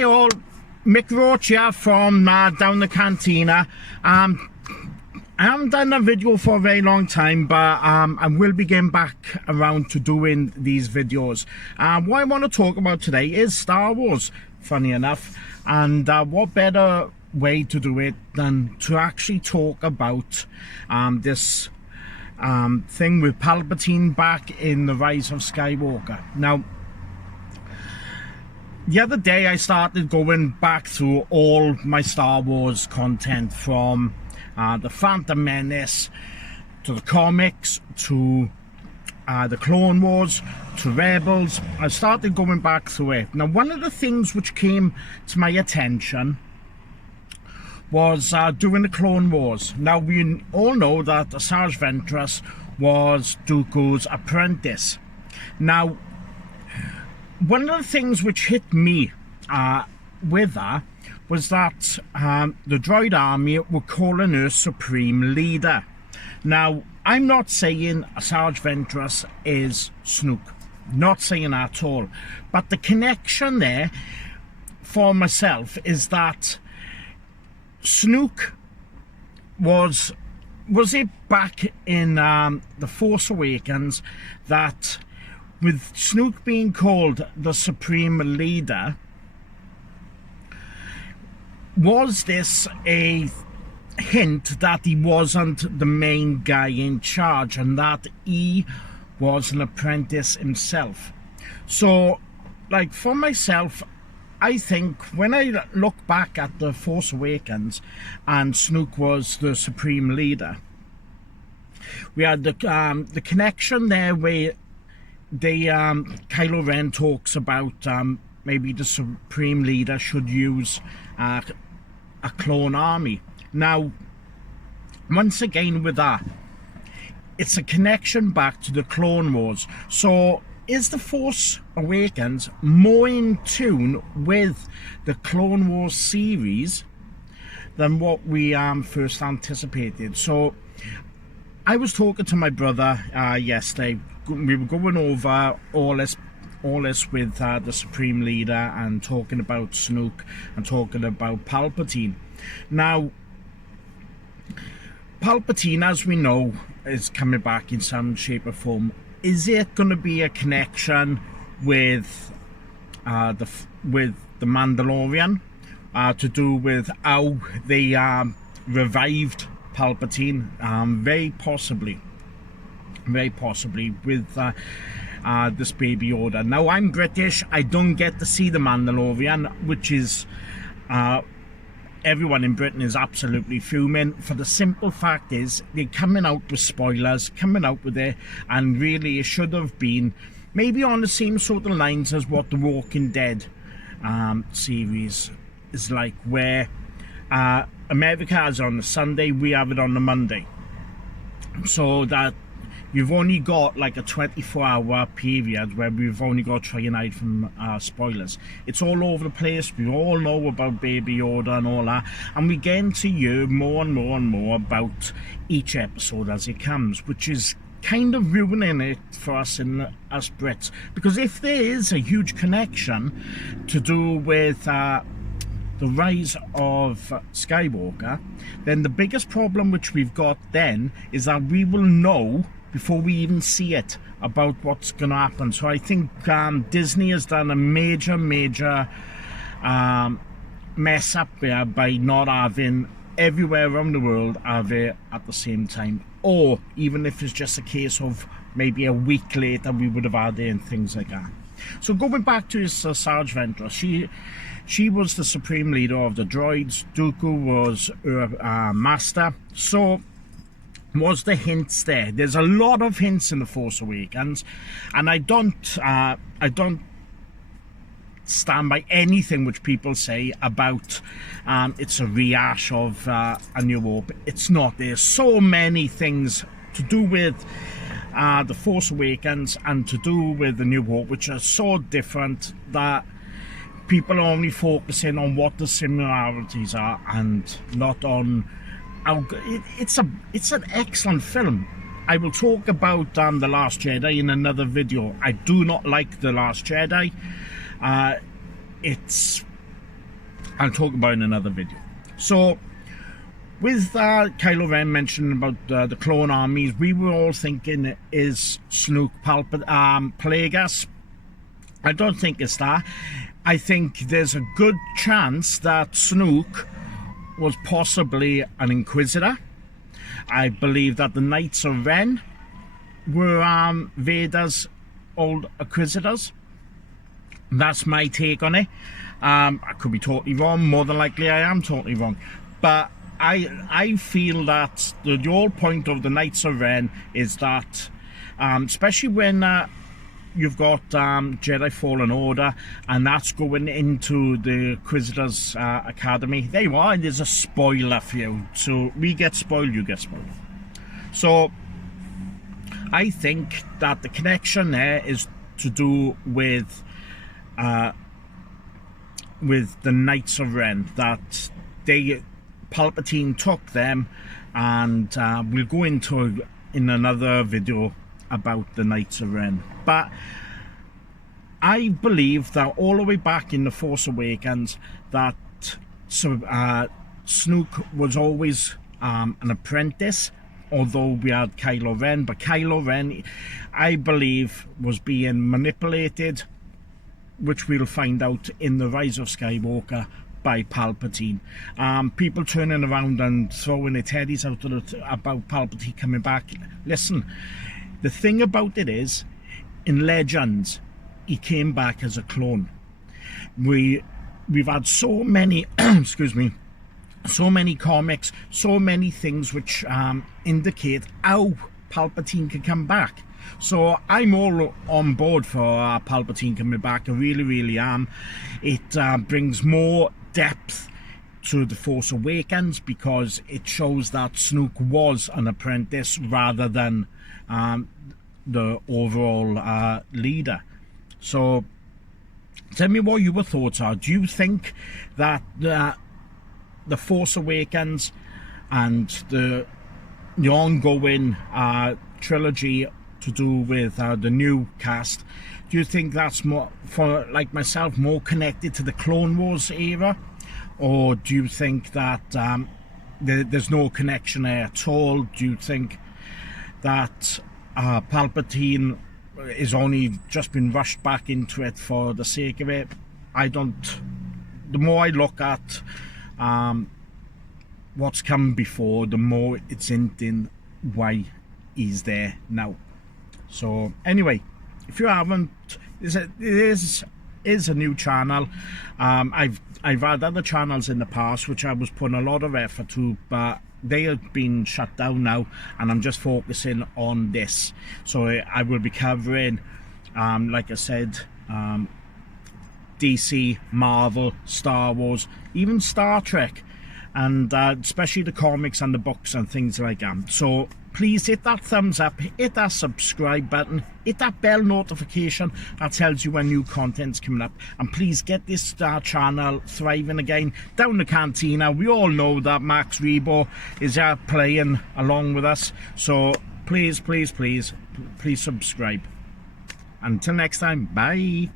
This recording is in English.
Hey all, Mick Roach here from down the cantina. I haven't done a video for a very long time, but I will be getting back around to doing these videos. What I want to talk about today is Star Wars, funny enough, and what better way to do it than to actually talk about this thing with Palpatine back in The Rise of Skywalker. Now, the other day I started going back through all my Star Wars content, from the Phantom Menace to the comics to the Clone Wars to Rebels. I started going back through it. Now, one of the things which came to my attention was during the Clone Wars. Now, we all know that Asajj Ventress was Dooku's apprentice. Now, one of the things which hit me with her was that the droid army were calling her Supreme Leader. Now, I'm not saying Asajj Ventress is Snoke, not saying at all, but the connection there for myself is that Snoke was it back in The Force Awakens that, with Snoke being called the Supreme Leader, was this a hint that he wasn't the main guy in charge and that he was an apprentice himself? So, like, for myself, I think when I look back at The Force Awakens and Snoke was the Supreme Leader, we had the connection there where Kylo Ren talks about maybe the Supreme Leader should use a clone army. Now, once again with that, it's a connection back to the Clone Wars. So, is The Force Awakens more in tune with the Clone Wars series than what we first anticipated? So, I was talking to my brother yesterday. We were going over all this with the Supreme Leader and talking about Snoke and talking about Palpatine. Now, Palpatine, as we know, is coming back in some shape or form. Is it going to be a connection with the Mandalorian to do with how they revived Palpatine? Very possibly with this Baby Yoda. Now, I'm British. I don't get to see the Mandalorian, which is everyone in Britain is absolutely fuming, for the simple fact is they're coming out with spoilers, coming out with it, and really it should have been maybe on the same sort of lines as what the Walking Dead series is like, where America has it on the Sunday, we have it on the Monday, so that you've only got like a 24-hour period where we've only got to try and hide from spoilers. It's all over the place. We all know about Baby Yoda and all that, and we get to hear more and more and more about each episode as it comes, which is kind of ruining it for us Brits, because if there is a huge connection to do with the Rise of Skywalker, then the biggest problem which we've got then is that we will know before we even see it about what's going to happen. So I think Disney has done a major mess up there by not having everywhere around the world have it at the same time, or even if it's just a case of maybe a week later we would have had it and things like that. So going back to Asajj Ventress, she was the Supreme Leader of the droids. Dooku was her master. So was the hints there? There's a lot of hints in The Force Awakens, and I don't stand by anything which people say about it's a rehash of A New Hope. It's not. There's so many things to do with The Force Awakens and to do with The New Hope which are so different that people are only focusing on what the similarities are and not on how good. It's an excellent film. I will talk about The Last Jedi in another video. I do not like The Last Jedi. It's I'll talk about in another video. So with Kylo Ren mentioning about the clone armies, we were all thinking, is Snoke Plagueis? I don't think it's that. I think there's a good chance that Snoke was possibly an Inquisitor. I believe that the Knights of Ren were Vader's old Inquisitors. That's my take on it. I could be totally wrong. More than likely I am totally wrong. But I feel that the whole point of the Knights of Ren is that, especially when you've got Jedi Fallen Order, and that's going into the Inquisitors Academy. There you are, and there's a spoiler for you. So we get spoiled, you get spoiled. So I think that the connection there is to do with the Knights of Ren, that Palpatine took them, and we'll go into in another video about the Knights of Ren. But I believe that all the way back in The Force Awakens, that Snoke was always an apprentice, although we had Kylo Ren. But Kylo Ren, I believe, was being manipulated, which we'll find out in The Rise of Skywalker, by Palpatine. People turning around and throwing their teddies out about Palpatine coming back. Listen, the thing about it is, in Legends, he came back as a clone. We've had so many, excuse me, so many comics, so many things which indicate how Palpatine can come back. So I'm all on board for Palpatine coming back. I really, really am. It brings more depth to The Force Awakens, because it shows that Snoke was an apprentice rather than the overall leader. So tell me what your thoughts are. Do you think that The Force Awakens and the ongoing trilogy to do with the new cast, do you think that's more, for like myself, more connected to the Clone Wars era, or do you think that there's no connection there at all? Do you think that Palpatine is only just been rushed back into it for the sake of it? I don't. The more I look at what's come before, the more it's hinting why he's there now. So anyway, if you haven't, it is a new channel. I've had other channels in the past which I was putting a lot of effort to, but they have been shut down now, and I'm just focusing on this. So I will be covering, like I said, DC, Marvel, Star Wars, even Star Trek, and especially the comics and the books and things like that. So please hit that thumbs up, hit that subscribe button, hit that bell notification that tells you when new content's coming up, and please get this channel thriving again. Down the cantina, we all know that Max Rebo is playing along with us, so please, please, please, please subscribe. Until next time, bye.